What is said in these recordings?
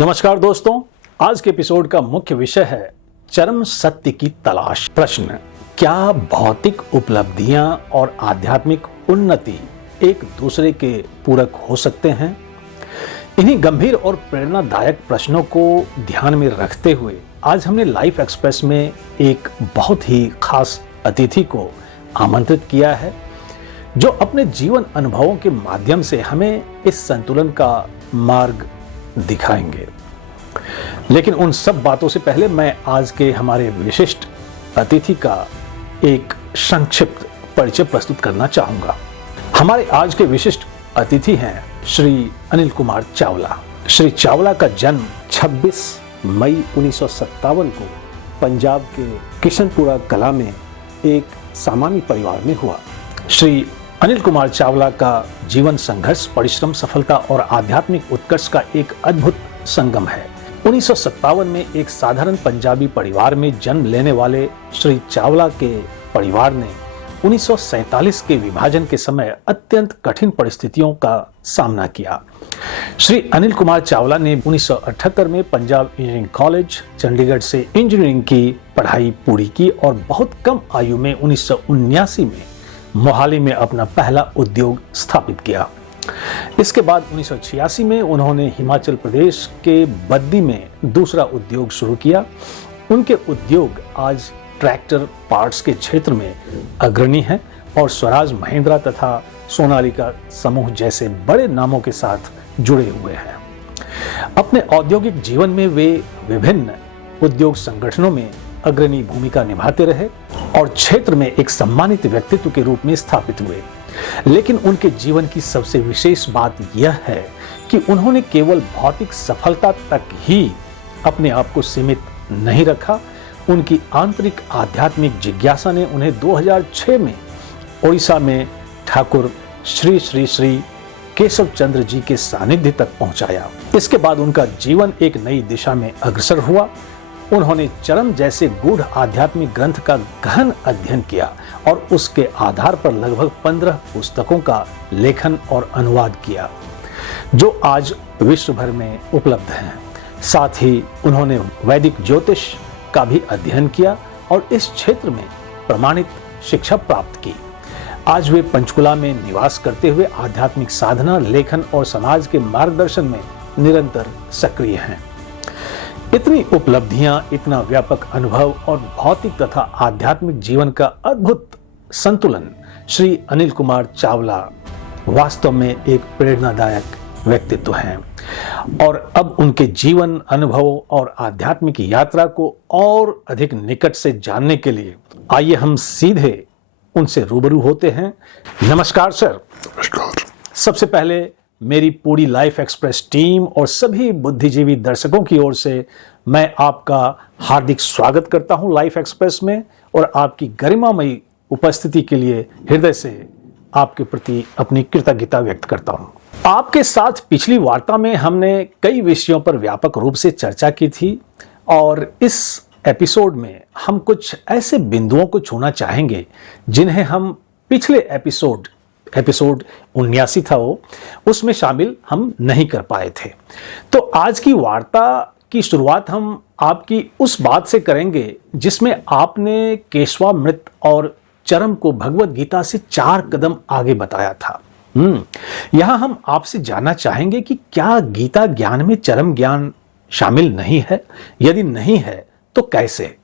नमस्कार दोस्तों, आज के एपिसोड का मुख्य विषय है चरम सत्य की तलाश। प्रश्न, क्या भौतिक उपलब्धियां और आध्यात्मिक उन्नति एक दूसरे के पूरक हो सकते हैं? इन्हीं गंभीर और प्रेरणादायक प्रश्नों को ध्यान में रखते हुए आज हमने लाइफ एक्सप्रेस में एक बहुत ही खास अतिथि को आमंत्रित किया है, जो अपने जीवन अनुभवों के माध्यम से हमें इस संतुलन का मार्ग दिखाएंगे। लेकिन उन सब बातों से पहले मैं आज के हमारे विशिष्ट अतिथि का एक संक्षिप्त परिचय प्रस्तुत करना चाहूंगा। हमारे आज के विशिष्ट अतिथि हैं श्री अनिल कुमार चावला। श्री चावला का जन्म 26 मई 1957 को पंजाब के किशनपुरा कला में एक सामान्य परिवार में हुआ। श्री अनिल कुमार चावला का जीवन संघर्ष, परिश्रम, सफलता और आध्यात्मिक उत्कर्ष का एक अद्भुत संगम है। 1957 में एक साधारण पंजाबी परिवार में जन्म लेने वाले श्री चावला के परिवार ने 1947 के विभाजन के समय अत्यंत कठिन परिस्थितियों का सामना किया। श्री अनिल कुमार चावला ने 1978 में पंजाब इंजीनियरिंग कॉलेज चंडीगढ़ से इंजीनियरिंग की पढ़ाई पूरी की और बहुत कम आयु में 1979 में मोहाली में अपना पहला उद्योग स्थापित किया। इसके बाद 1986 में उन्होंने हिमाचल प्रदेश के बद्दी में दूसरा उद्योग शुरू किया। उनके उद्योग आज ट्रैक्टर पार्ट्स के क्षेत्र में अग्रणी हैं और स्वराज महिंद्रा तथा सोनालिका समूह जैसे बड़े नामों के साथ जुड़े हुए हैं। अपने औद्योगिक जीवन में वे विभिन्न उद्योग संगठनों में अग्रणी भूमिका निभाते रहे और क्षेत्र में एक सम्मानित व्यक्तित्व के रूप में स्थापित हुए। लेकिन उनके जीवन की सबसे विशेष बात यह है कि उन्होंने केवल भौतिक सफलता तक ही अपने आप को सीमित नहीं रखा। उनकी आंतरिक आध्यात्मिक जिज्ञासा ने उन्हें 2006 में ओडिशा में ठाकुर श्री श्री श्री केशव चंद्र जी के सानिध्य तक पहुंचाया। इसके बाद उनका जीवन एक नई दिशा में अग्रसर हुआ। उन्होंने चरम जैसे गूढ़ आध्यात्मिक ग्रंथ का गहन अध्ययन किया और उसके आधार पर लगभग 15 पुस्तकों का लेखन और अनुवाद किया, जो आज विश्व भर में उपलब्ध हैं। साथ ही उन्होंने वैदिक ज्योतिष का भी अध्ययन किया और इस क्षेत्र में प्रमाणित शिक्षा प्राप्त की। आज वे पंचकुला में निवास करते हुए आध्यात्मिक साधना, लेखन और समाज के मार्गदर्शन में निरंतर सक्रिय हैं। इतनी उपलब्धियां, इतना व्यापक अनुभव और भौतिक तथा आध्यात्मिक जीवन का अद्भुत संतुलन श्री अनिल कुमार चावला वास्तव में एक प्रेरणादायक व्यक्तित्व हैं। और अब उनके जीवन अनुभव और आध्यात्मिक यात्रा को और अधिक निकट से जानने के लिए आइए हम सीधे उनसे रूबरू होते हैं। नमस्कार सर। नमस्कार। सबसे पहले मेरी पूरी लाइफ एक्सप्रेस टीम और सभी बुद्धिजीवी दर्शकों की ओर से मैं आपका हार्दिक स्वागत करता हूं लाइफ एक्सप्रेस में और आपकी गरिमामयी उपस्थिति के लिए हृदय से आपके प्रति अपनी कृतज्ञता व्यक्त करता हूं। आपके साथ पिछली वार्ता में हमने कई विषयों पर व्यापक रूप से चर्चा की थी और इस एपिसोड में हम कुछ ऐसे बिंदुओं को छूना चाहेंगे जिन्हें हम पिछले एपिसोड 79 था वो, उसमें शामिल हम नहीं कर पाए थे। तो आज की वार्ता की शुरुआत हम आपकी उस बात से करेंगे जिसमें आपने केशवामृत और चरम को भगवत गीता से 4 कदम आगे बताया था। यहां हम आपसे जानना चाहेंगे कि क्या गीता ज्ञान में चरम ज्ञान शामिल नहीं है? यदि नहीं है तो कैसे?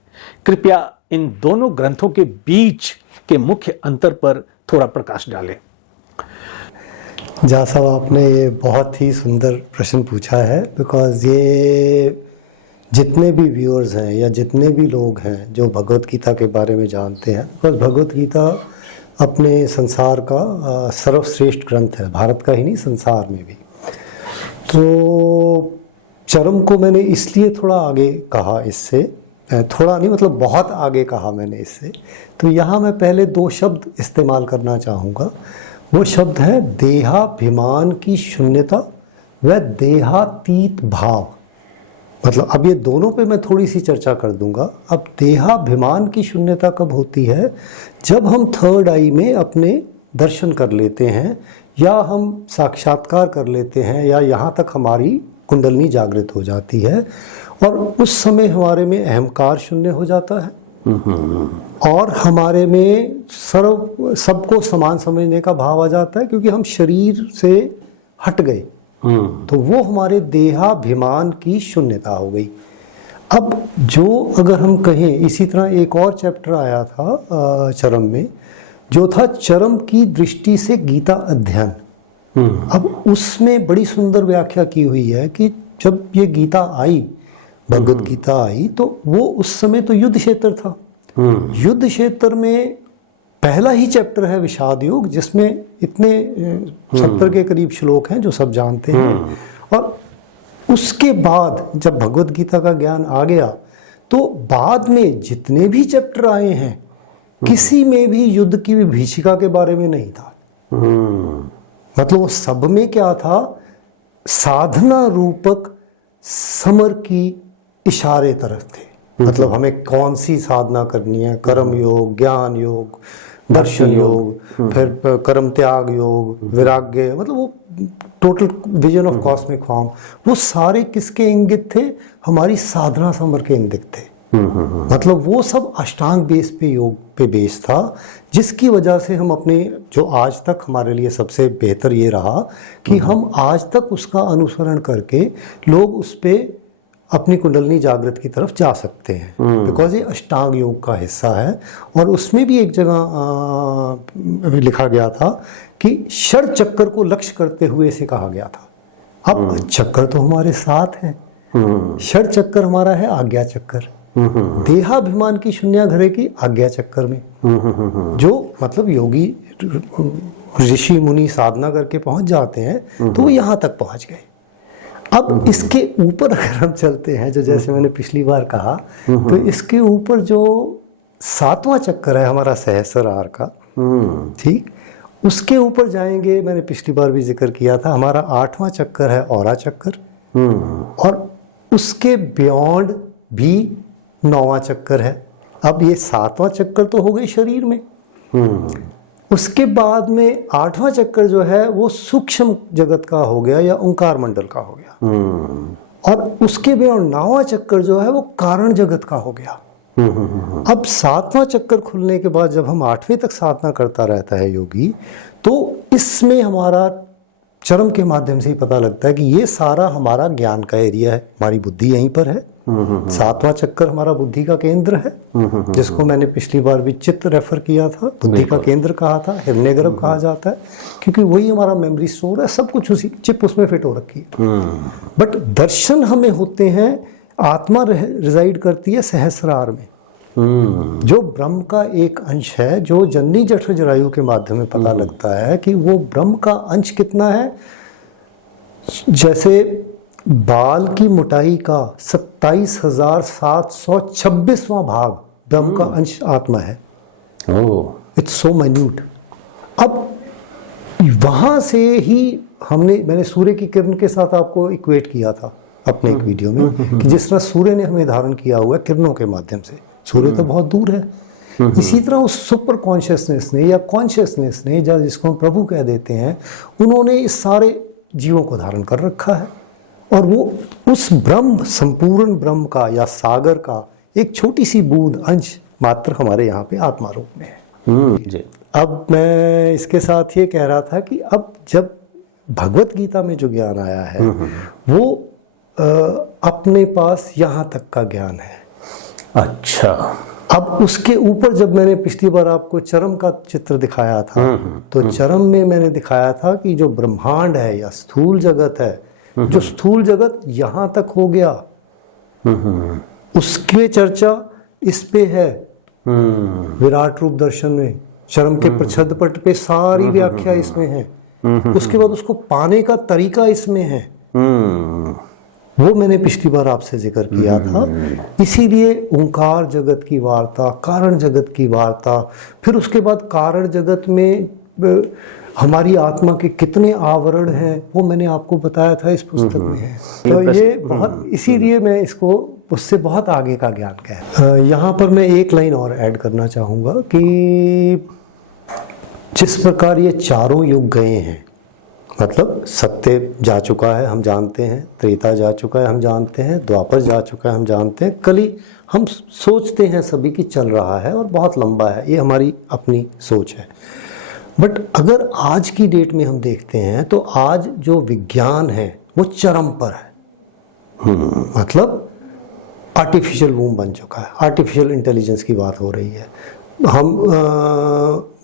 कृपया इन दोनों ग्रंथों के बीच के मुख्य अंतर पर थोड़ा प्रकाश डालें। जहाँ साहब, आपने ये बहुत ही सुंदर प्रश्न पूछा है, बिकॉज ये जितने भी व्यूअर्स हैं या जितने भी लोग हैं जो भगवत गीता के बारे में जानते हैं, बिकॉज भगवत गीता अपने संसार का सर्वश्रेष्ठ ग्रंथ है, भारत का ही नहीं संसार में भी। तो चरम को मैंने इसलिए थोड़ा आगे कहा, इससे थोड़ा नहीं मतलब बहुत आगे कहा मैंने इससे। तो यहाँ मैं पहले 2 शब्द इस्तेमाल करना चाहूँगा। वो शब्द है देहाभिमान की शून्यता व देहातीत भाव। मतलब अब ये दोनों पे मैं थोड़ी सी चर्चा कर दूंगा। अब देहाभिमान की शून्यता कब होती है? जब हम थर्ड आई में अपने दर्शन कर लेते हैं या हम साक्षात्कार कर लेते हैं या यहाँ तक हमारी कुंडलनी जागृत हो जाती है और उस समय हमारे में अहंकार शून्य हो जाता है और हमारे में सबको समान समझने का भाव आ जाता है, क्योंकि हम शरीर से हट गए। तो वो हमारे देहाभिमान की शून्यता हो गई। अब जो अगर हम कहें, इसी तरह एक और चैप्टर आया था चरम में, जो था चरम की दृष्टि से गीता अध्ययन। अब उसमें बड़ी सुंदर व्याख्या की हुई है कि जब ये गीता आई, भगवत गीता आई, तो वो उस समय तो युद्ध क्षेत्र था। युद्ध क्षेत्र में पहला ही चैप्टर है विषाद योग, जिसमें इतने 70 के करीब श्लोक हैं जो सब जानते हैं। और उसके बाद जब भगवत गीता का ज्ञान आ गया, तो बाद में जितने भी चैप्टर आए हैं, किसी में भी युद्ध की विभीषिका के बारे में नहीं था। मतलब वो सब में क्या था, साधना रूपक समर की इशारे तरफ थे। मतलब हमें कौन सी साधना करनी है, कर्म योग, ज्ञान योग, दर्शन योग, फिर कर्म त्याग योग, वैराग्य, मतलब वो total vision of cosmic form, वो सारे किसके इंगित थे, हमारी साधना समर के इंगित थे। मतलब वो सब अष्टांग बेस पे, योग पे बेस था, जिसकी वजह से हम अपने, जो आज तक हमारे लिए सबसे बेहतर ये रहा कि हम आज तक उसका अनुसरण करके लोग उस पे अपनी कुंडलनी जागृत की तरफ जा सकते हैं, बिकॉज ये अष्टांग योग का हिस्सा है। और उसमें भी एक जगह लिखा गया था कि षड चक्कर को लक्ष्य करते हुए इसे कहा गया था। अब चक्कर तो हमारे साथ है, षड चक्कर हमारा है आज्ञा चक्कर, देहाभिमान की शून्याघरे की आज्ञा चक्कर में, जो मतलब योगी ऋषि मुनि साधना करके पहुंच जाते हैं, तो वो यहाँ तक पहुंच गए। अब इसके ऊपर अगर हम चलते हैं, जो जैसे मैंने पिछली बार कहा, तो इसके ऊपर जो 7वां चक्कर है हमारा सहस्रार का, ठीक, उसके ऊपर जाएंगे। मैंने पिछली बार भी जिक्र किया था, हमारा 8वां चक्कर है औरा चक्कर, और उसके बियॉन्ड भी 9वां चक्कर है। अब ये 7वां चक्कर तो हो गई शरीर में, उसके बाद में 8वां चक्कर जो है वो सूक्ष्म जगत का हो गया या ओंकार मंडल का हो गया, और उसके बियॉन्ड 9वां चक्कर जो है वो कारण जगत का हो गया। अब 7वां चक्कर खुलने के बाद जब हम 8वें तक साधना करता रहता है योगी, तो इसमें हमारा चरम के माध्यम से ही पता लगता है कि ये सारा हमारा ज्ञान का एरिया है, हमारी बुद्धि यहीं पर है। 7वां चक्कर हमारा बुद्धि का केंद्र है, जिसको मैंने पिछली बार भी चित्त रेफर किया था, बुद्धि का केंद्र कहा था, हिरण्यगर्भ कहा जाता है, क्योंकि वही हमारा मेमोरी स्टोर है, सब कुछ उसी चिप उसमें फिट हो रखी है। बट दर्शन हमें होते हैं, आत्मा रिजाइड करती है सहस्रार में, जो ब्रह्म का एक अंश है, जो जननी जठर जरायु के माध्यम में पता लगता है कि वो ब्रह्म का अंश कितना है। जैसे बाल की मोटाई का 27,726वां भाग ब्रह्म का अंश आत्मा है। It's so minute. अब वहां से ही मैंने सूर्य की किरण के साथ आपको इक्वेट किया था अपने एक वीडियो में, कि जिस तरह सूर्य ने हमें धारण किया हुआ है किरणों के माध्यम से, सूर्य तो बहुत दूर है, इसी तरह उस सुपर कॉन्शियसनेस ने या कॉन्शियसनेस ने, जिसको हम प्रभु कह देते हैं, उन्होंने इस सारे जीवों को धारण कर रखा है, और वो उस ब्रह्म, संपूर्ण ब्रह्म का या सागर का एक छोटी सी बूंद अंश मात्र हमारे यहाँ पे आत्मा रूप में है। जी। अब मैं इसके साथ ये कह रहा था कि अब जब भगवत गीता में जो ज्ञान आया है वो अपने पास यहाँ तक का ज्ञान है। अच्छा। अब उसके ऊपर जब मैंने पिछली बार आपको चरम का चित्र दिखाया था, तो चरम में मैंने दिखाया था कि जो ब्रह्मांड है या स्थूल जगत है, जो स्थूल जगत यहाँ तक हो गया, उसकी चर्चा इस पे है विराट रूप दर्शन में, चरम के प्रच्छद पट पे सारी व्याख्या इसमें है। उसके बाद उसको पाने का तरीका इसमें है, वो मैंने पिछली बार आपसे जिक्र किया था। इसीलिए ओंकार जगत की वार्ता, कारण जगत की वार्ता, फिर उसके बाद कारण जगत में हमारी आत्मा के कितने आवरण हैं, वो मैंने आपको बताया था इस पुस्तक में है। तो ये बहुत, इसीलिए मैं इसको उससे बहुत आगे का ज्ञान कह। यहाँ पर मैं एक लाइन और ऐड करना चाहूँगा कि जिस प्रकार ये चारों युग गए हैं, मतलब सत्य जा चुका है हम जानते हैं, त्रेता जा चुका है हम जानते हैं, द्वापर जा चुका है हम जानते हैं, कली हम सोचते हैं सभी की चल रहा है और बहुत लंबा है, ये हमारी अपनी सोच है। बट अगर आज की डेट में हम देखते हैं तो आज जो विज्ञान है वो चरम पर है। मतलब आर्टिफिशियल वूम बन चुका है, आर्टिफिशियल इंटेलिजेंस की बात हो रही है। हम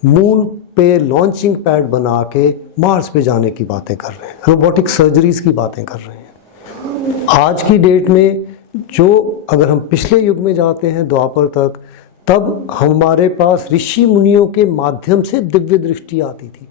मून पे लॉन्चिंग पैड बना के मार्स पे जाने की बातें कर रहे हैं, रोबोटिक सर्जरीज की बातें कर रहे हैं। आज की डेट में जो अगर हम पिछले युग में जाते हैं द्वापर तक, तब हमारे पास ऋषि मुनियों के माध्यम से दिव्य दृष्टि आती थी।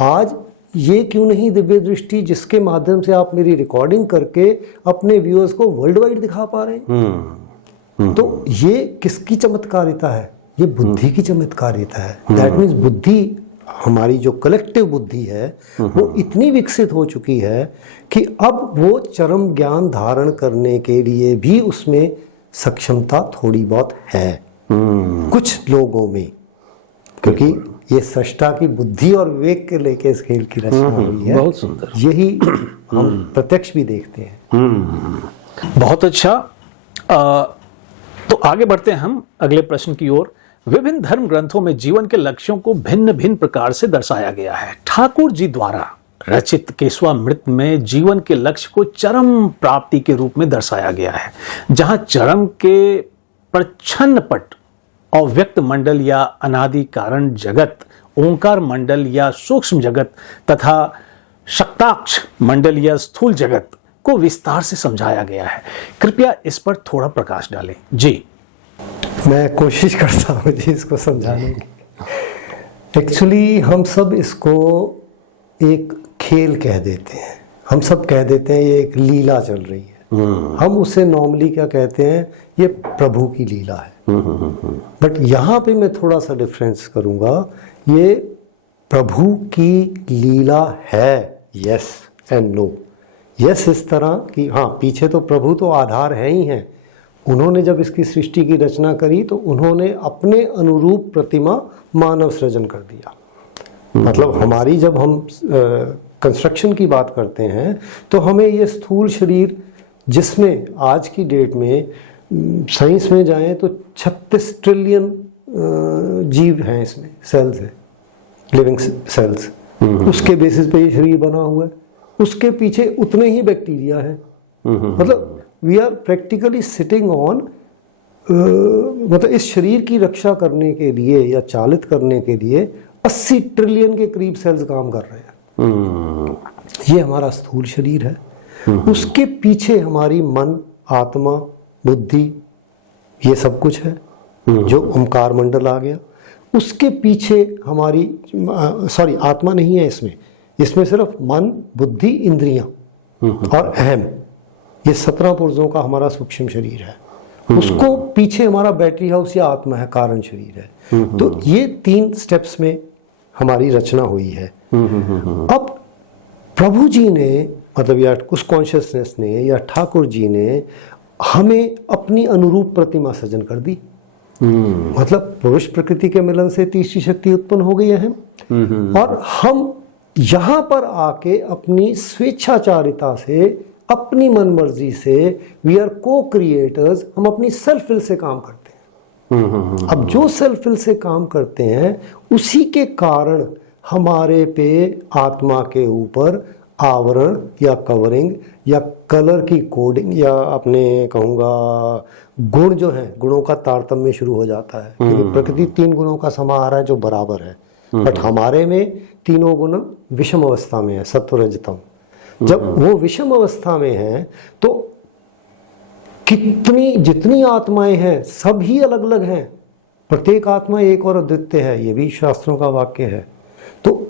आज ये क्यों नहीं दिव्य दृष्टि जिसके माध्यम से आप मेरी रिकॉर्डिंग करके अपने व्यूअर्स को वर्ल्ड वाइड दिखा पा रहे हैं? तो ये किसकी चमत्कारिता है? ये बुद्धि की चमत्कारिता है। दैट मीन्स बुद्धि, हमारी जो कलेक्टिव बुद्धि है वो इतनी विकसित हो चुकी है कि अब वो चरम ज्ञान धारण करने के लिए भी उसमें सक्षमता थोड़ी बहुत है कुछ लोगों में, क्योंकि ये सृष्टा की बुद्धि और विवेक के लेके इस खेल की रचना हुई है। बहुत सुंदर, यही हम प्रत्यक्ष भी देखते हैं। बहुत अच्छा। तो आगे बढ़ते हैं हम अगले प्रश्न की ओर। विभिन्न धर्म ग्रंथों में जीवन के लक्ष्यों को भिन्न भिन्न प्रकार से दर्शाया गया है। ठाकुर जी द्वारा रचित केशवामृत में जीवन के लक्ष्य को चरम प्राप्ति के रूप में दर्शाया गया है, जहां चरम के प्रच्छन्न पट अव्यक्त मंडल या अनादि कारण जगत, ओंकार मंडल या सूक्ष्म जगत तथा शक्ताक्ष मंडल या स्थूल जगत को विस्तार से समझाया गया है। कृपया इस पर थोड़ा प्रकाश डालें। जी, मैं कोशिश करता हूँ जी इसको समझाने की। एक्चुअली हम सब इसको एक खेल कह देते हैं, हम सब कह देते हैं ये एक लीला चल रही है। हम उसे नॉर्मली क्या कहते हैं, ये प्रभु की लीला है। बट यहाँ पे मैं थोड़ा सा डिफरेंस करूँगा, ये प्रभु की लीला है, यस एंड नो। यस इस तरह कि हाँ, पीछे तो प्रभु तो आधार है ही हैं। उन्होंने जब इसकी सृष्टि की रचना करी तो उन्होंने अपने अनुरूप प्रतिमा मानव सृजन कर दिया। मतलब हमारी जब हम कंस्ट्रक्शन की बात करते हैं तो हमें ये स्थूल शरीर, जिसमें आज की डेट में साइंस में जाएं तो 36 ट्रिलियन जीव हैं, इसमें सेल्स हैं, लिविंग सेल्स, उसके बेसिस पे ये शरीर बना हुआ है। उसके पीछे उतने ही बैक्टीरिया हैं। मतलब we are practically sitting on, मतलब इस शरीर की रक्षा करने के लिए या चालित करने के लिए 80 ट्रिलियन के करीब सेल्स काम कर रहे हैं। ये हमारा स्थूल शरीर है। उसके पीछे हमारी मन, आत्मा, बुद्धि, ये सब कुछ है, जो ओंकार मंडल आ गया। उसके पीछे हमारी आत्मा नहीं है इसमें सिर्फ मन, बुद्धि, इंद्रियां और अहम, ये 17 पुर्जों का हमारा सूक्ष्म शरीर है। उसको पीछे हमारा बैटरी हाउस या आत्मा है, कारण शरीर है। तो ये 3 स्टेप्स में हमारी रचना हुई है। अब प्रभु जी ने, मतलब या उस कॉन्शियसनेस ने या ठाकुर जी ने हमें अपनी अनुरूप प्रतिमा सृजन कर दी। मतलब पुरुष प्रकृति के मिलन से तीसरी शक्ति उत्पन्न हो गई है और हम यहाँ पर आके अपनी स्वेच्छाचारिता से, अपनी मन मर्जी से, वी आर को क्रिएटर्स, हम अपनी सेल्फ विल से काम करते हैं। अब जो सेल्फ विल से काम करते हैं उसी के कारण हमारे पे आत्मा के ऊपर आवरण या कवरिंग या कलर की कोडिंग या अपने कहूँगा गुण जो है, गुणों का तारतम्य शुरू हो जाता है। क्योंकि प्रकृति 3 गुणों का समाहार है जो बराबर है, बट हमारे में तीनों गुण विषम अवस्था में है, सत्व रजतम। जब वो विषम अवस्था में है तो जितनी आत्माएं हैं सब ही अलग अलग हैं, प्रत्येक आत्मा एक और अद्वितीय है, ये भी शास्त्रों का वाक्य है। तो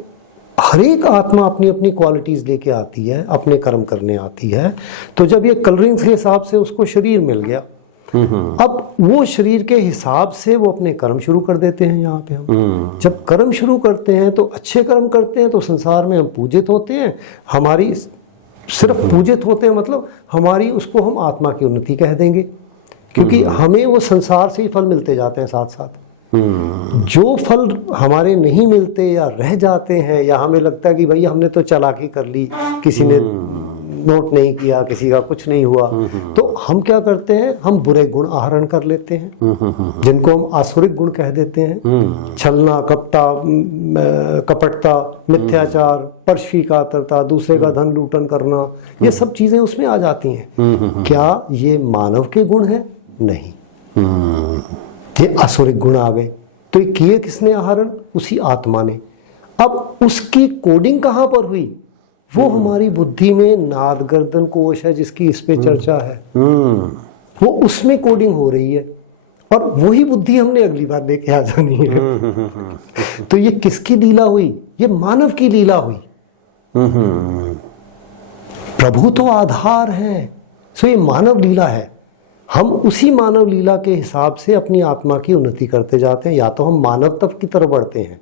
हर एक आत्मा अपनी अपनी क्वालिटीज लेके आती है, अपने कर्म करने आती है। तो जब ये कलरिंग्स के हिसाब से उसको शरीर मिल गया, अब वो शरीर के हिसाब से वो अपने कर्म शुरू कर देते हैं। यहाँ पे हम जब कर्म शुरू करते हैं तो अच्छे कर्म करते हैं तो संसार में हम पूजित होते हैं। हमारी सिर्फ पूजित होते हैं मतलब हमारी, उसको हम आत्मा की उन्नति कह देंगे, क्योंकि हमें वो संसार से ही फल मिलते जाते हैं साथ साथ। जो फल हमारे नहीं मिलते या रह जाते हैं, या हमें लगता है कि भाई हमने तो चालाकी कर ली, किसी ने नोट नहीं किया, किसी का कुछ नहीं हुआ, तो हम क्या करते हैं, हम बुरे गुण आहरण कर लेते हैं, जिनको हम आसुरिक गुण कह देते हैं। छलना, कपटता, मिथ्याचार, परश्वी कातरता, दूसरे का धन लूटन करना, ये सब चीजें उसमें आ जाती हैं। क्या ये मानव के गुण है? नहीं, ये आसुरिक गुण आ गए। तो ये किए किसने आहरण? उसी आत्मा ने। अब उसकी कोडिंग कहां पर हुई? वो हमारी बुद्धि में नाद गर्दन कोश है, जिसकी इस पे चर्चा है, वो उसमें कोडिंग हो रही है, और वही बुद्धि हमने अगली बार लेके आ जानी है। तो ये किसकी लीला हुई? ये मानव की लीला हुई। प्रभु तो आधार है, सो ये मानव लीला है। हम उसी मानव लीला के हिसाब से अपनी आत्मा की उन्नति करते जाते हैं। या तो हम मानव तत्व की तरफ बढ़ते हैं,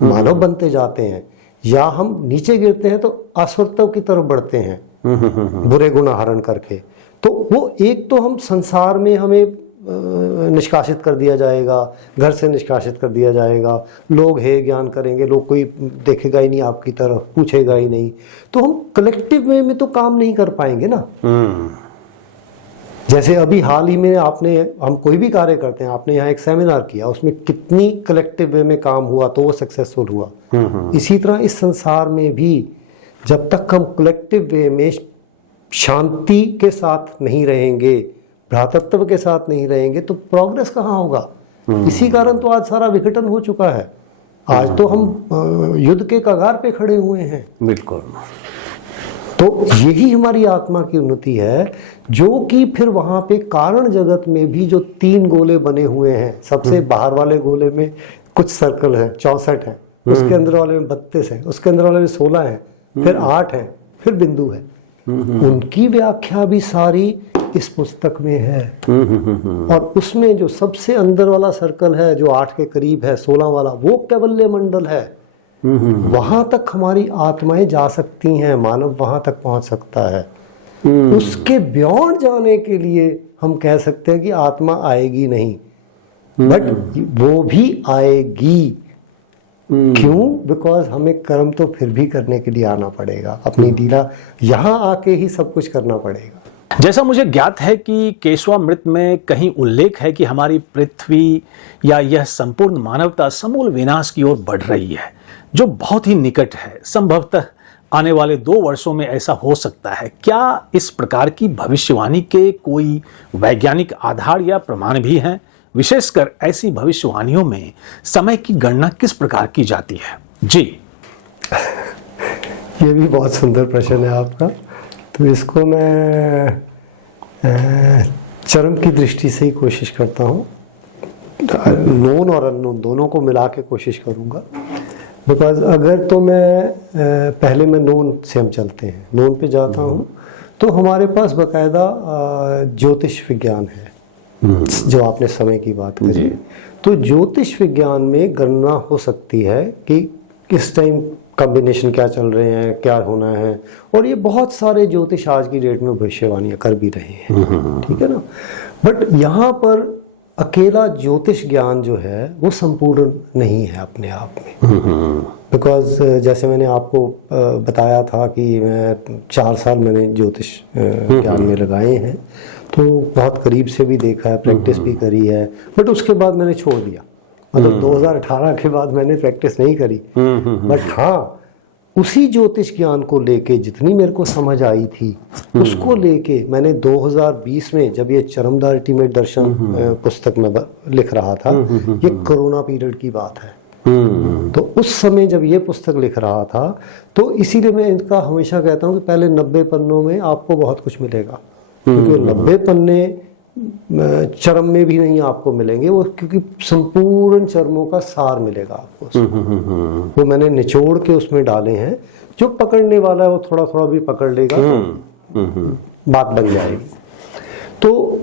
मानव बनते जाते हैं, या हम नीचे गिरते हैं तो आसुरत्व की तरफ बढ़ते हैं, बुरे गुण आहरण करके। तो वो एक तो हम संसार में हमें निष्कासित कर दिया जाएगा, घर से निष्कासित कर दिया जाएगा, लोग हे ज्ञान करेंगे, लोग कोई देखेगा ही नहीं आपकी तरफ, पूछेगा ही नहीं, तो हम कलेक्टिव वे में तो काम नहीं कर पाएंगे ना। जैसे अभी हाल ही में हम कोई भी कार्य करते हैं, आपने यहाँ एक सेमिनार किया, उसमें कितनी कलेक्टिव वे में काम हुआ तो वो सक्सेसफुल हुआ। इसी तरह इस संसार में भी जब तक हम कलेक्टिव वे में शांति के साथ नहीं रहेंगे, भ्रातृत्व के साथ नहीं रहेंगे, तो प्रोग्रेस कहाँ होगा। इसी कारण तो आज सारा विघटन हो चुका है। आज तो हम युद्ध के कगार पे खड़े हुए हैं। बिल्कुल। तो यही हमारी आत्मा की उन्नति है, जो कि फिर वहां पे कारण जगत में भी जो 3 गोले बने हुए हैं, सबसे बाहर वाले गोले में कुछ सर्कल है, 64 है, उसके अंदर वाले में 32 है, उसके अंदर वाले में 16 है, फिर 8 है, फिर बिंदु है। उनकी व्याख्या भी सारी इस पुस्तक में है। और उसमें जो सबसे अंदर वाला सर्कल है, जो 8 के करीब है, 16 वाला, वो कैवल्य मंडल है। वहां तक हमारी आत्माएं जा सकती हैं, मानव वहां तक पहुंच सकता है। उसके बियॉन्ड जाने के लिए हम कह सकते हैं कि आत्मा आएगी नहीं, बट वो भी आएगी। क्यों? बिकॉज हमें कर्म तो फिर भी करने के लिए आना पड़ेगा, अपनी लीला यहां आके ही सब कुछ करना पड़ेगा। जैसा मुझे ज्ञात है कि केशवामृत में कहीं उल्लेख है कि हमारी पृथ्वी या यह संपूर्ण मानवता समूल विनाश की ओर बढ़ रही है, जो बहुत ही निकट है। संभवतः आने वाले 2 वर्षों में ऐसा हो सकता है। क्या इस प्रकार की भविष्यवाणी के कोई वैज्ञानिक आधार या प्रमाण भी हैं? विशेषकर ऐसी भविष्यवाणियों में समय की गणना किस प्रकार की जाती है? जी, ये भी बहुत सुंदर प्रश्न है आपका। तो इसको मैं चरम की दृष्टि से ही कोशिश करता हूँ, नोन और अननोन दोनों को मिला के कोशिश करूँगा। बिकॉज अगर तो पहले मैं नोन से हम चलते हैं, नोन पे जाता हूँ, तो हमारे पास बाकायदा ज्योतिष विज्ञान है, जो आपने समय की बात करी। तो ज्योतिष विज्ञान में गणना हो सकती है कि किस टाइम कॉम्बिनेशन क्या चल रहे हैं, क्या होना है, और ये बहुत सारे ज्योतिष आज की डेट में भविष्यवाणियां कर भी रहे हैं, ठीक है ना। बट यहाँ पर अकेला ज्योतिष ज्ञान जो है वो संपूर्ण नहीं है अपने आप में। बिकॉज जैसे मैंने आपको बताया था कि मैं 4 साल मैंने ज्योतिष ज्ञान में लगाए हैं, तो बहुत करीब से भी देखा है, प्रैक्टिस भी करी है, बट उसके बाद मैंने छोड़ दिया। मतलब 2018 के बाद मैंने प्रैक्टिस नहीं करी। बट हाँ, उसी ज्योतिष ज्ञान को लेके जितनी मेरे को समझ आई थी, उसको लेके मैंने 2020 में जब ये चरमदा अल्टीमेट दर्शन पुस्तक में लिख रहा था, ये कोरोना पीरियड की बात है। तो उस समय जब ये पुस्तक लिख रहा था, तो इसीलिए मैं इनका हमेशा कहता हूँ कि पहले 90 पन्नों में आपको बहुत कुछ मिलेगा, क्योंकि 90 पन्ने चरम में भी नहीं आपको मिलेंगे वो, क्योंकि संपूर्ण चरमों का सार मिलेगा आपको। वो मैंने निचोड़ के उसमें डाले हैं, जो पकड़ने वाला है वो थोड़ा थोड़ा भी पकड़ लेगा, बात बन जाएगी। तो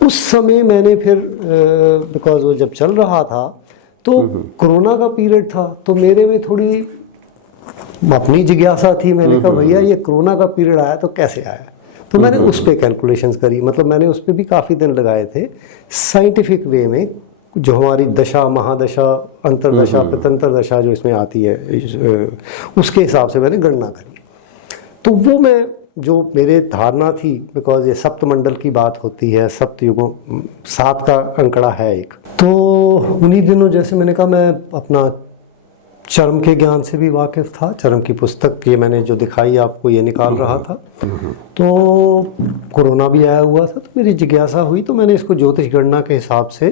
उस समय मैंने फिर बिकॉज वो जब चल रहा था तो कोरोना का पीरियड था, तो मेरे में थोड़ी अपनी जिज्ञासा थी। मैंने कहा भैया ये कोरोना का पीरियड आया तो कैसे आया, तो मैंने उस पे कैलकुलेशंस करी। मतलब मैंने उस पे भी काफ़ी दिन लगाए थे, साइंटिफिक वे में जो हमारी दशा, महादशा, अंतरदशा, प्रत्यंतर जो इसमें आती है, उसके हिसाब से मैंने गणना करी। तो वो मैं, जो मेरे धारणा थी, बिकॉज ये सप्तमंडल की बात होती है, सप्त युगों, 7 का अंकड़ा है एक, तो उन्हीं दिनों जैसे मैंने कहा मैं अपना चरम के ज्ञान से भी वाकिफ था। चरम की पुस्तक ये मैंने जो दिखाई आपको, ये निकाल रहा था। तो कोरोना भी आया हुआ था, तो मेरी जिज्ञासा हुई, तो मैंने इसको ज्योतिष गणना के हिसाब से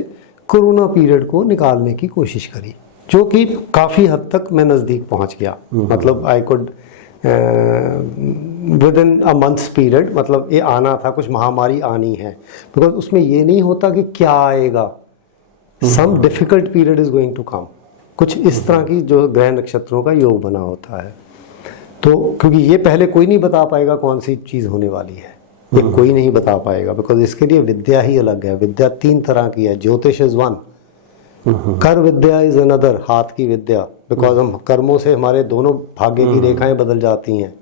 कोरोना पीरियड को निकालने की कोशिश करी, जो कि काफ़ी हद तक मैं नज़दीक पहुंच गया। मतलब I could with in a months period, मतलब ये आना था, कुछ महामारी आनी है, बिकॉज उसमें ये नहीं होता कि क्या आएगा, some difficult period is going to come, कुछ इस तरह की जो ग्रह नक्षत्रों का योग बना होता है। तो क्योंकि ये पहले कोई नहीं बता पाएगा कौन सी चीज़ होने वाली है, ये कोई नहीं बता पाएगा, बिकॉज इसके लिए विद्या ही अलग है। विद्या 3 तरह की है, ज्योतिष इज वन, कर विद्या इज अनदर, हाथ की विद्या, बिकॉज हम कर्मों से हमारे दोनों भाग्य की रेखाएं बदल जाती हैं।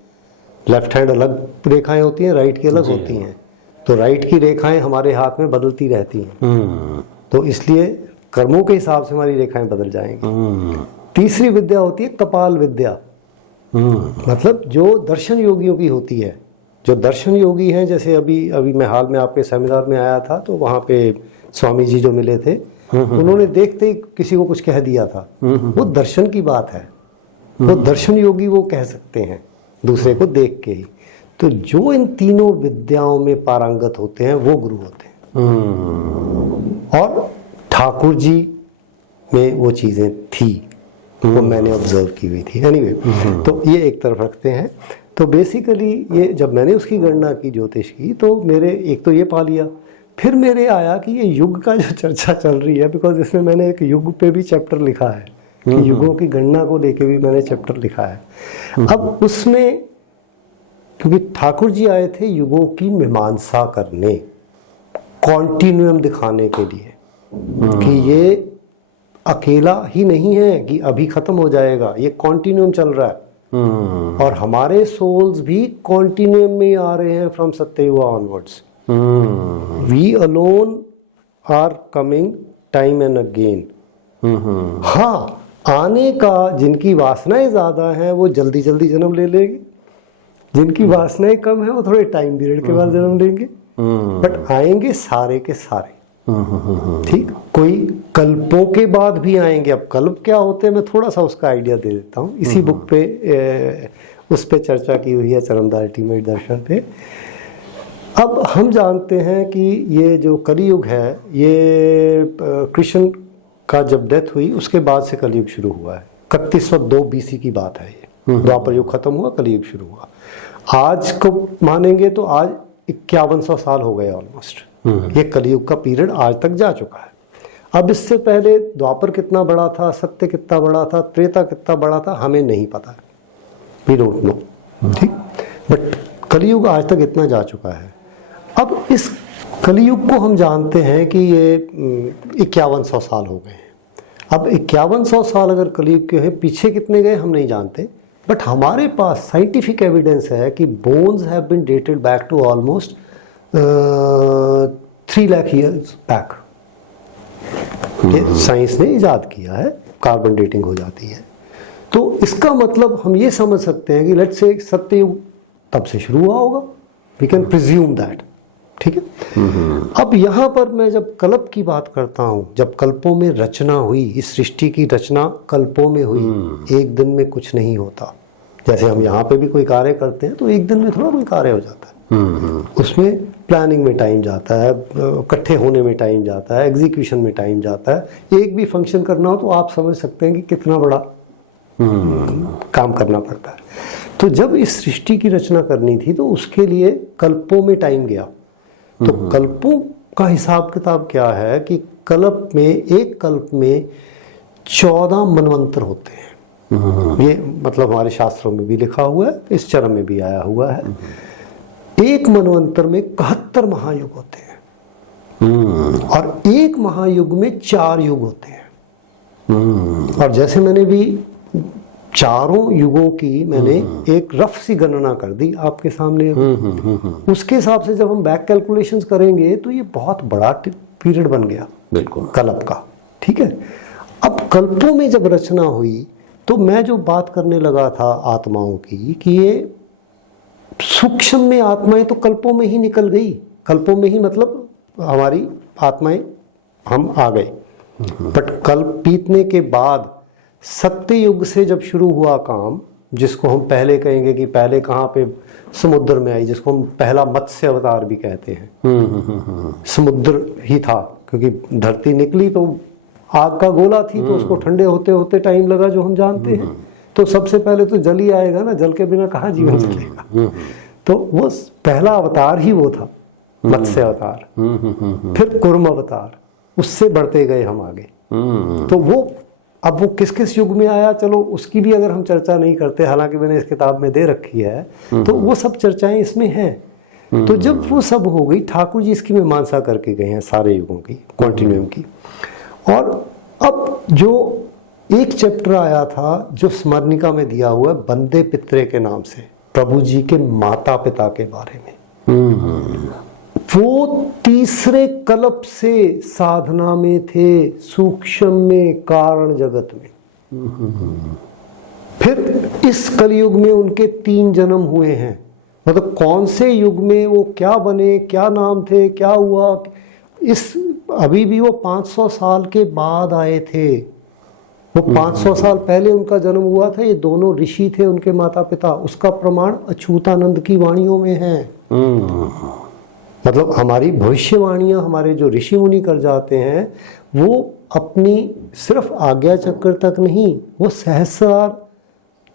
लेफ्ट हैंड अलग रेखाएं होती हैं, राइट की अलग होती हैं, तो राइट की रेखाएं हमारे हाथ में बदलती रहती हैं, तो इसलिए कर्मों के हिसाब से हमारी रेखाएं बदल जाएंगी। तीसरी विद्या होती है कपाल विद्या, मतलब जो दर्शन योगियों की होती है। जो दर्शन योगी हैं, जैसे अभी मैं हाल में आपके सेमिनार में आया था, तो वहाँ पे स्वामी जी जो मिले थे, उन्होंने देखते ही किसी को कुछ कह दिया था, वो दर्शन की बात है, वो दर्शन योगी वो कह सकते हैं दूसरे को देख के ही। तो जो इन तीनों विद्याओं में पारंगत होते हैं वो गुरु होते हैं, और ठाकुर जी में वो चीज़ें थी, वो मैंने ऑब्जर्व की हुई थी। एनीवे, तो ये एक तरफ रखते हैं। तो बेसिकली ये जब मैंने उसकी गणना की ज्योतिष की, तो मेरे एक तो ये पा लिया, फिर मेरे आया कि ये युग का जो चर्चा चल रही है, बिकॉज इसमें मैंने एक युग पे भी चैप्टर लिखा है, कि युगों की गणना को लेके भी मैंने चैप्टर लिखा है। अब उसमें क्योंकि ठाकुर जी आए थे युगों की मीमांसा करने, कॉन्टिन्यूम दिखाने के लिए कि ये अकेला ही नहीं है कि अभी खत्म हो जाएगा, ये कॉन्टिन्यूम चल रहा है, और हमारे सोल्स भी कॉन्टिन्यूम में आ रहे हैं from Satyayug onwards. We alone are coming time and again. हाँ, आने का जिनकी वासनाएं ज्यादा हैं वो जल्दी जल्दी जन्म ले लेंगे, जिनकी वासनाएं कम है वो थोड़े टाइम पीरियड के बाद जन्म लेंगे, बट आएंगे सारे के सारे। ठीक, कोई कल्पों के बाद भी आएंगे। अब कल्प क्या होते हैं, मैं थोड़ा सा उसका आइडिया दे देता हूँ। इसी बुक पे उस पे चर्चा की हुई है, चरम द अल्टीमेट दर्शन पे। अब हम जानते हैं कि ये जो कलियुग है, ये कृष्ण का जब डेथ हुई उसके बाद से कलियुग शुरू हुआ है। 3102 BC की बात है ये, द्वापर युग खत्म हुआ, कलियुग शुरू हुआ। आज को मानेंगे तो आज 5100 साल हो गए ऑलमोस्ट। ये कलियुग का पीरियड आज तक जा चुका है। अब इससे पहले द्वापर कितना बड़ा था, सत्य कितना बड़ा था, त्रेता कितना बड़ा था, हमें नहीं पता है, वी डोंट नो। ठीक, बट कलियुग आज तक इतना जा चुका है। अब इस कलियुग को हम जानते हैं कि ये 5100 साल हो गए हैं। अब 5100 साल अगर कलियुग के हैं, पीछे कितने गए हम नहीं जानते, बट हमारे पास साइंटिफिक एविडेंस है कि bones have been dated back to almost 3 lakh years back. Science ने इजाद किया है, कार्बन डेटिंग हो जाती है। तो इसका मतलब हम ये समझ सकते हैं कि लेट्स से सत्ययुग तब से शुरू हुआ होगा, वी कैन प्रिज्यूम दैट। ठीक है। अब यहाँ पर मैं जब कल्प की बात करता हूँ, जब कल्पों में रचना हुई, इस सृष्टि की रचना कल्पों में हुई, एक दिन में कुछ नहीं होता। जैसे हम यहाँ पे भी कोई कार्य करते हैं तो एक दिन में थोड़ा कोई कार्य हो जाता है, उसमें प्लानिंग में टाइम जाता है, इकट्ठे होने में टाइम जाता है, एग्जीक्यूशन में टाइम जाता है। एक भी फंक्शन करना हो तो आप समझ सकते हैं कि कितना बड़ा काम करना पड़ता है। तो जब इस सृष्टि की रचना करनी थी तो उसके लिए कल्पों में टाइम गया। तो कल्पों का हिसाब किताब क्या है कि कल्प में, एक कल्प में 14 मनवंतर होते हैं। ये मतलब हमारे शास्त्रों में भी लिखा हुआ है, इस चरम में भी आया हुआ है। एक मनवंतर में 71 महायुग होते हैं, और एक महायुग में 4 युग होते हैं। और जैसे मैंने भी चारों युगों की मैंने एक रफ सी गणना कर दी आपके सामने। उसके हिसाब से जब हम बैक कैलकुलेशंस करेंगे तो ये बहुत बड़ा पीरियड बन गया, बिल्कुल, कल्प का। ठीक है। अब कल्पों में जब रचना हुई तो मैं जो बात करने लगा था आत्माओं की कि ये सूक्ष्म में आत्माएं तो कल्पों में ही निकल गई, कल्पों में ही मतलब हमारी आत्माएं हम आ गए। बट कल्प बीतने के बाद सत्य युग से जब शुरू हुआ काम, जिसको हम पहले कहेंगे कि पहले कहाँ पे समुद्र में आई, जिसको हम पहला मत्स्य अवतार भी कहते हैं। समुद्र ही था, क्योंकि धरती निकली तो आग का गोला थी, तो उसको ठंडे होते होते टाइम लगा, जो हम जानते हैं। तो सबसे पहले तो जल ही आएगा ना, जल के बिना कहाँ जीवन चलेगा। तो वो पहला अवतार ही वो था, मत्स्य अवतार। फिर कुर्म अवतार, उससे बढ़ते गए हम आगे। तो वो अब वो किस किस युग में आया, चलो उसकी भी अगर हम चर्चा नहीं करते, हालांकि मैंने इस किताब में दे रखी है, तो वो सब चर्चाएं इसमें हैं। तो जब वो सब हो गई, ठाकुर जी इसकी मीमांसा करके गए हैं सारे युगों की, कॉन्टिन्यूम की। और अब जो एक चैप्टर आया था जो स्मरणिका में दिया हुआ है, बंदे पितरे के नाम से, प्रभु जी के माता पिता के बारे में। वो तीसरे कल्प से साधना में थे, सूक्ष्म में, कारण जगत में। फिर इस कलयुग में उनके 3 जन्म हुए हैं। मतलब कौन से युग में वो क्या बने, क्या नाम थे, क्या हुआ, इस अभी भी वो 500 साल के बाद आए थे। वो 500 साल पहले उनका जन्म हुआ था। ये दोनों ऋषि थे, उनके माता पिता। उसका प्रमाण अच्युतानंद की वाणियों में है। मतलब हमारी भविष्यवाणियां हमारे जो ऋषि मुनि कर जाते हैं, वो अपनी सिर्फ आज्ञा चक्र तक नहीं, वो सहस्रार,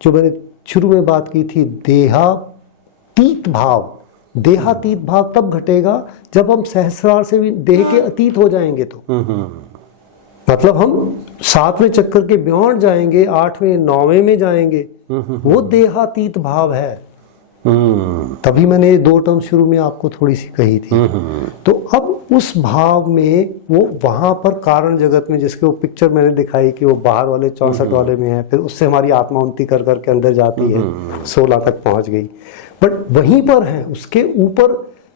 जो मैंने शुरू में बात की थी, देहातीत भाव, देहातीत भाव तब घटेगा जब हम सहस्रार से भी देह के अतीत हो जाएंगे। तो मतलब हम 7वें चक्र के बियॉन्ड जाएंगे, 8वें 9वें में जाएंगे, वो देहातीत भाव है। तभी मैंने 2 टर्म शुरू में आपको थोड़ी सी कही थी। तो अब उस भाव में वो वहां पर कारण जगत में, जिसके वो पिक्चर मैंने दिखाई कि वो बाहर वाले 64 वाले में है, फिर उससे हमारी आत्मा उन्नति कर करके अंदर जाती है, 16 तक पहुंच गई। बट वहीं पर है, उसके ऊपर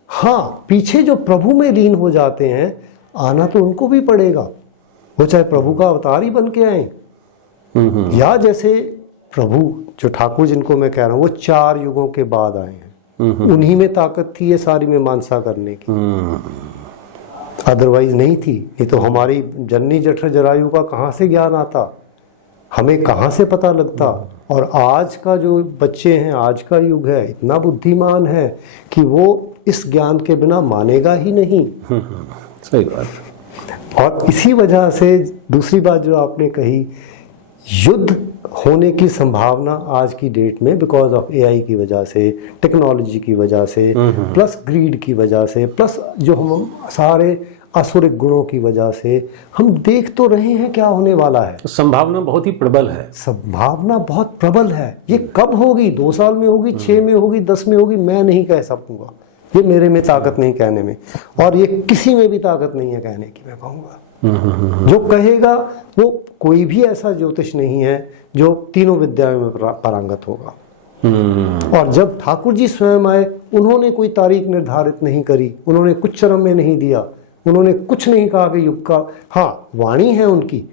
हाँ पीछे जो प्रभु में लीन हो जाते हैं, आना तो उनको भी पड़ेगा। वो चाहे प्रभु का अवतार ही बन के आए, या जैसे प्रभु जो ठाकुर जिनको मैं कह रहा हूँ, वो 4 युगों के बाद आए हैं। उन्हीं में ताकत थी ये सारी मीमांसा करने की, अदरवाइज नहीं थी। नहीं तो हमारी जननी जठर जरायु का कहाँ से ज्ञान आता, हमें कहाँ से पता लगता। और आज का जो बच्चे हैं, आज का युग है, इतना बुद्धिमान है कि वो इस ज्ञान के बिना मानेगा ही नहीं। सही बात। और इसी वजह से दूसरी बात जो आपने कही, युद्ध होने की संभावना आज की डेट में बिकॉज ऑफ एआई की वजह से, टेक्नोलॉजी की वजह से, प्लस ग्रीड की वजह से, प्लस जो हम सारे असुरिक गुणों की वजह से हम देख तो रहे हैं क्या होने वाला है। संभावना बहुत ही प्रबल है। संभावना बहुत प्रबल है। ये कब होगी, 2 साल में होगी, 6 में होगी, 10 में होगी, मैं नहीं कह सकूंगा। ये मेरे में ताकत नहीं कहने में, और ये किसी में भी ताकत नहीं है कहने की, मैं कहूँगा। जो कहेगा वो कोई भी ऐसा ज्योतिष नहीं है जो तीनों विद्याओं में पारंगत होगा। और जब ठाकुर जी स्वयं आए, उन्होंने कोई तारीख निर्धारित नहीं करी, उन्होंने कुछ चरम में नहीं दिया, उन्होंने कुछ नहीं कहा कि युग का। हाँ, वाणी है उनकी।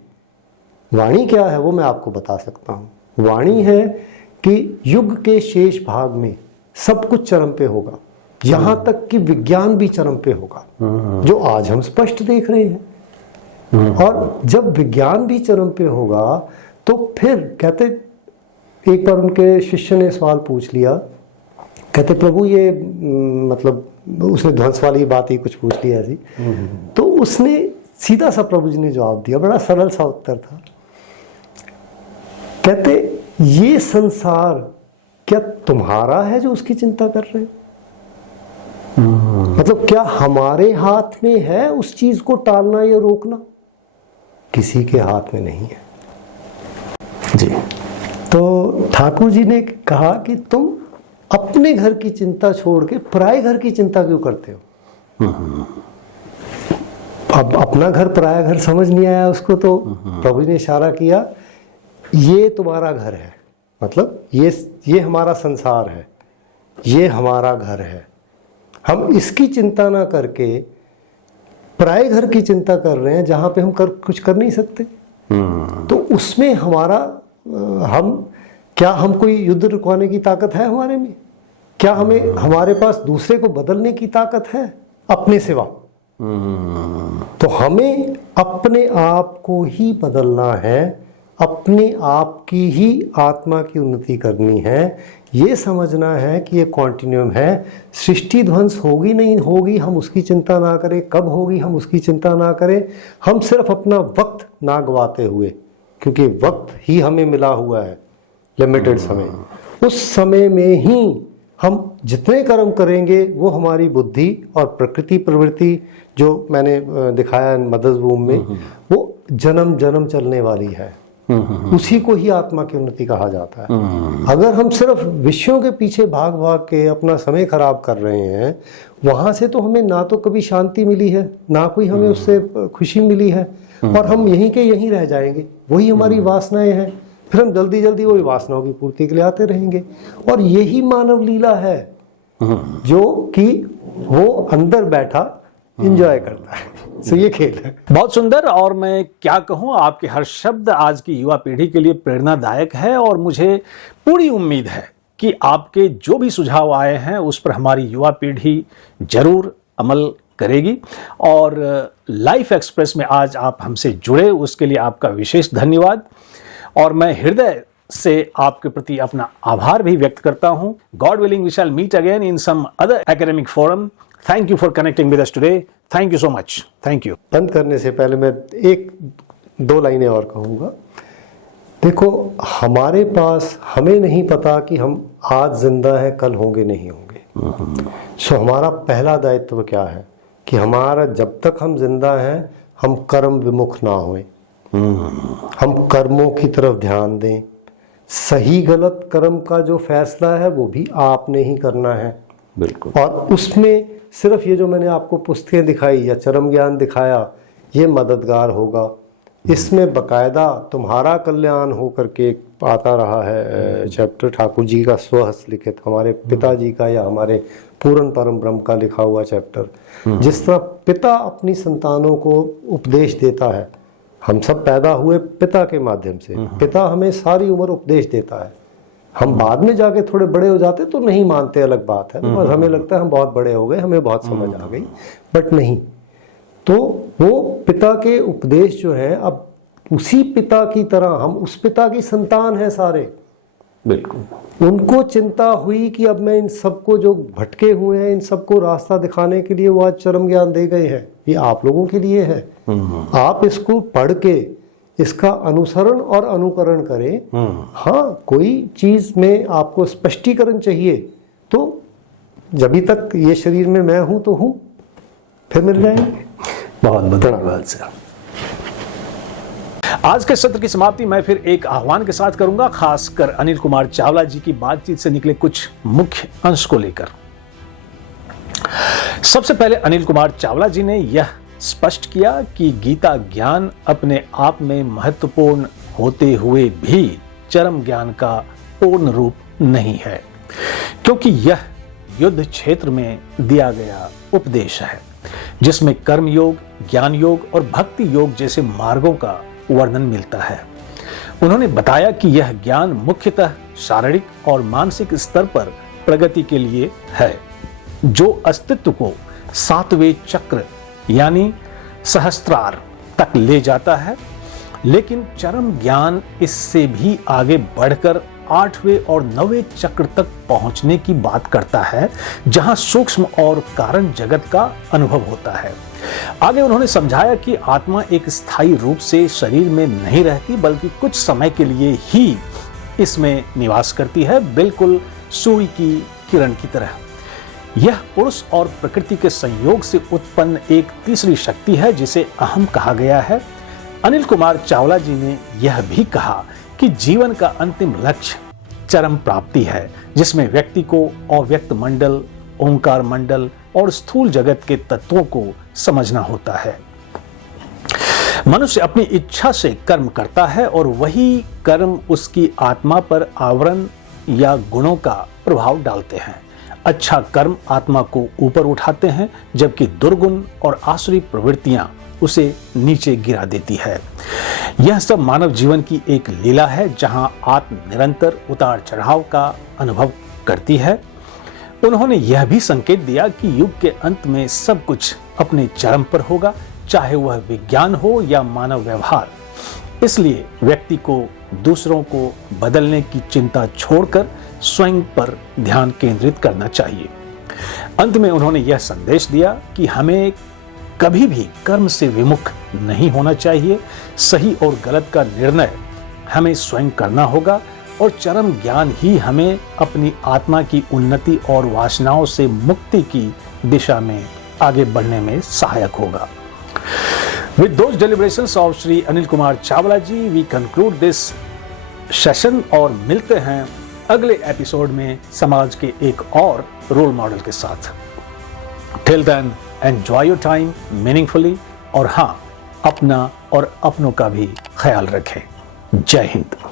वाणी क्या है वो मैं आपको बता सकता हूँ। वाणी है कि युग के शेष भाग में सब कुछ चरम पे होगा, यहां तक कि विज्ञान भी चरम पे होगा, जो आज हम स्पष्ट देख रहे हैं। और जब विज्ञान भी चरम पे होगा तो फिर कहते, एक बार उनके शिष्य ने सवाल पूछ लिया, कहते प्रभु ये मतलब उसने ध्वंस वाली बात ही कुछ पूछ लिया ऐसी। तो उसने सीधा सा प्रभु जी ने जवाब दिया, बड़ा सरल सा उत्तर था। कहते ये संसार क्या तुम्हारा है जो उसकी चिंता कर रहे हो? मतलब क्या हमारे हाथ में है उस चीज को टालना या रोकना? किसी के हाथ में नहीं है जी। तो ठाकुर जी ने कहा कि तुम अपने घर की चिंता छोड़ के पराये घर की चिंता क्यों करते हो? अब अपना घर पराया घर समझ नहीं आया उसको, तो प्रभु ने इशारा किया, ये तुम्हारा घर है, मतलब ये हमारा संसार है, ये हमारा घर है। हम इसकी चिंता ना करके पराए घर की चिंता कर रहे हैं जहां पे हम कुछ कर नहीं सकते। तो उसमें हम कोई युद्ध रुकवाने की ताकत है हमारे में? क्या हमारे पास दूसरे को बदलने की ताकत है अपने सिवा? तो हमें अपने आप को ही बदलना है, अपने आप की ही आत्मा की उन्नति करनी है। ये समझना है कि ये कॉन्टिन्यूम है। सृष्टि ध्वंस होगी नहीं होगी हम उसकी चिंता ना करें, कब होगी हम उसकी चिंता ना करें। हम सिर्फ अपना वक्त ना गवाते हुए, क्योंकि वक्त ही हमें मिला हुआ है, लिमिटेड समय, उस समय में ही हम जितने कर्म करेंगे वो हमारी बुद्धि और प्रकृति प्रवृत्ति जो मैंने दिखाया मदर्स वूम में, वो जन्म जन्म चलने वाली है। उसी को ही आत्मा की उन्नति कहा जाता है। अगर हम सिर्फ विषयों के पीछे भाग भाग के अपना समय खराब कर रहे हैं, वहां से तो हमें ना तो कभी शांति मिली है, ना कोई हमें उससे खुशी मिली है, और हम यहीं के यहीं रह जाएंगे। वही हमारी वासनाएं हैं, फिर हम जल्दी जल्दी वही वासनाओं की पूर्ति के लिए आते रहेंगे। और यही मानव लीला है, जो कि वो अंदर बैठा एंजॉय करता है। सो ये खेल है। बहुत सुंदर, और मैं क्या कहूं, आपके हर शब्द आज की युवा पीढ़ी के लिए प्रेरणादायक है, और मुझे पूरी उम्मीद है कि आपके जो भी सुझाव आए हैं उस पर हमारी युवा पीढ़ी जरूर अमल करेगी। और लाइफ एक्सप्रेस में आज आप हमसे जुड़े, उसके लिए आपका विशेष धन्यवाद, और मैं हृदय से आपके प्रति अपना आभार भी व्यक्त करता हूं। God willing we shall meet again in some other academic forum. Thank you for connecting with us today. Thank you so much. Thank you. बंद करने से पहले मैं एक दो लाइनें और कहूँगा। देखो, हमारे पास हमें नहीं पता कि हम आज जिंदा हैं, कल होंगे नहीं होंगे। सो हमारा पहला दायित्व क्या है कि हमारा जब तक हम जिंदा हैं हम कर्म विमुख ना होएं, हम कर्मों की तरफ ध्यान दें। सही गलत कर्म का जो फैसला है वो भी आपने ही करना है। बिल्कुल। और उसमें सिर्फ ये जो मैंने आपको पुस्तकें दिखाई या चरम ज्ञान दिखाया, ये मददगार होगा। इसमें बकायदा तुम्हारा कल्याण हो करके आता रहा है चैप्टर, ठाकुर जी का स्वहस्त लिखित, हमारे पिताजी का या हमारे पूर्ण परम ब्रह्म का लिखा हुआ चैप्टर। जिस तरह पिता अपनी संतानों को उपदेश देता है, हम सब पैदा हुए पिता के माध्यम से, पिता हमें सारी उम्र उपदेश देता है। हम बाद में जाके थोड़े बड़े हो जाते तो नहीं मानते, अलग बात है, बस हमें लगता है हम बहुत बड़े हो गए, हमें बहुत समझ आ गई, बट नहीं। तो वो पिता के उपदेश जो है, अब उसी पिता की तरह हम उस पिता की संतान है सारे। बिल्कुल। उनको चिंता हुई कि अब मैं इन सबको जो भटके हुए हैं, इन सबको रास्ता दिखाने के लिए वो आज चरम ज्ञान दे गए हैं। ये आप लोगों के लिए है। आप इसको पढ़ के इसका अनुसरण और अनुकरण करें। हाँ, कोई चीज में आपको स्पष्टीकरण चाहिए तो जब तक ये शरीर में मैं हूं तो हूं, फिर मिल जाएंगे। बहुत बहुत धन्यवाद सर। आज के सत्र की समाप्ति मैं फिर एक आह्वान के साथ करूंगा, खासकर अनिल कुमार चावला जी की बातचीत से निकले कुछ मुख्य अंश को लेकर। सबसे पहले अनिल कुमार चावला जी ने यह स्पष्ट किया कि गीता ज्ञान अपने आप में महत्वपूर्ण होते हुए भी चरम ज्ञान का पूर्ण रूप नहीं है, क्योंकि यह युद्ध क्षेत्र में दिया गया उपदेश है, जिसमें कर्म योग, ज्ञान योग और भक्ति योग जैसे मार्गों का वर्णन मिलता है। उन्होंने बताया कि यह ज्ञान मुख्यतः शारीरिक और मानसिक स्तर पर प्रगति के लिए है, जो अस्तित्व को 7वें चक्र यानी सहस्त्रार तक ले जाता है। लेकिन चरम ज्ञान इससे भी आगे बढ़कर 8वें और 9वें चक्र तक पहुंचने की बात करता है, जहां सूक्ष्म और कारण जगत का अनुभव होता है। आगे उन्होंने समझाया कि आत्मा एक स्थायी रूप से शरीर में नहीं रहती, बल्कि कुछ समय के लिए ही इसमें निवास करती है, बिल्कुल सूर्य की किरण की तरह। यह पुरुष और प्रकृति के संयोग से उत्पन्न एक तीसरी शक्ति है, जिसे अहम कहा गया है। अनिल कुमार चावला जी ने यह भी कहा कि जीवन का अंतिम लक्ष्य चरम प्राप्ति है, जिसमें व्यक्ति को अव्यक्त मंडल, ओंकार मंडल और स्थूल जगत के तत्वों को समझना होता है। मनुष्य अपनी इच्छा से कर्म करता है और वही कर्म उसकी आत्मा पर आवरण या गुणों का प्रभाव डालते हैं। अच्छा कर्म आत्मा को ऊपर उठाते हैं, जबकि दुर्गुण और आसुरी प्रवृत्तियां उसे नीचे गिरा देती है। यह सब मानव जीवन की एक लीला है, जहां आत्म निरंतर उतार चढ़ाव का अनुभव करती है। उन्होंने यह भी संकेत दिया कि युग के अंत में सब कुछ अपने चरम पर होगा, चाहे वह विज्ञान हो या मानव व्यवहार। इसलिए व्यक्ति को दूसरों को बदलने की चिंता छोड़कर स्वयं पर ध्यान केंद्रित करना चाहिए। अंत में उन्होंने यह संदेश दिया कि हमें कभी भी कर्म से विमुख नहीं होना चाहिए। सही और गलत का निर्णय हमें स्वयं करना होगा और चरम ज्ञान ही हमें अपनी आत्मा की उन्नति और वासनाओं से मुक्ति की दिशा में आगे बढ़ने में सहायक होगा। With those deliberations of Shri Anil Kumar Chawla ji, we conclude this session और मिलते हैं अगले एपिसोड में समाज के एक और रोल मॉडल के साथ। Till then, enjoy your time meaningfully और हाँ, अपना और अपनों का भी ख्याल रखें। जय हिंद।